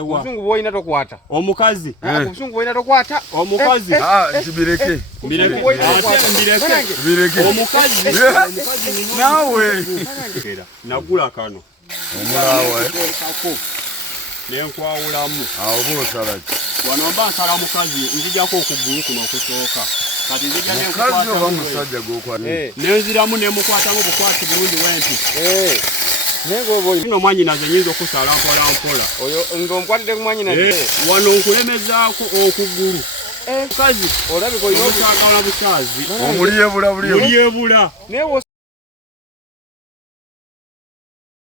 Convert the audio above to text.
Obusungu bwoyina tokwata. Omukazi. Obusungu bwoyina tokwata. Omukazi. Kibireke. Mbireke. Omukazi. Nawe. Nagula kano. Omulawe. Nenkwawulamu. Awo bosala. Wano mba nsala mukazi nzijako okugulu kuno okusooka. Kati nzija nenkwata omusajja gokwa. Nenziramu nemukwata ngobukwati bulungi wenti. Nengo boyi. Kino mwanyina zenyinza okusala mpola. Oyo ngomkwatide ku mwanyina. Wano nkulemezaako okugulu. Mukazi. Olabiko ino kyagala bukyazi. Omuliyebula. Muliyebula. Newo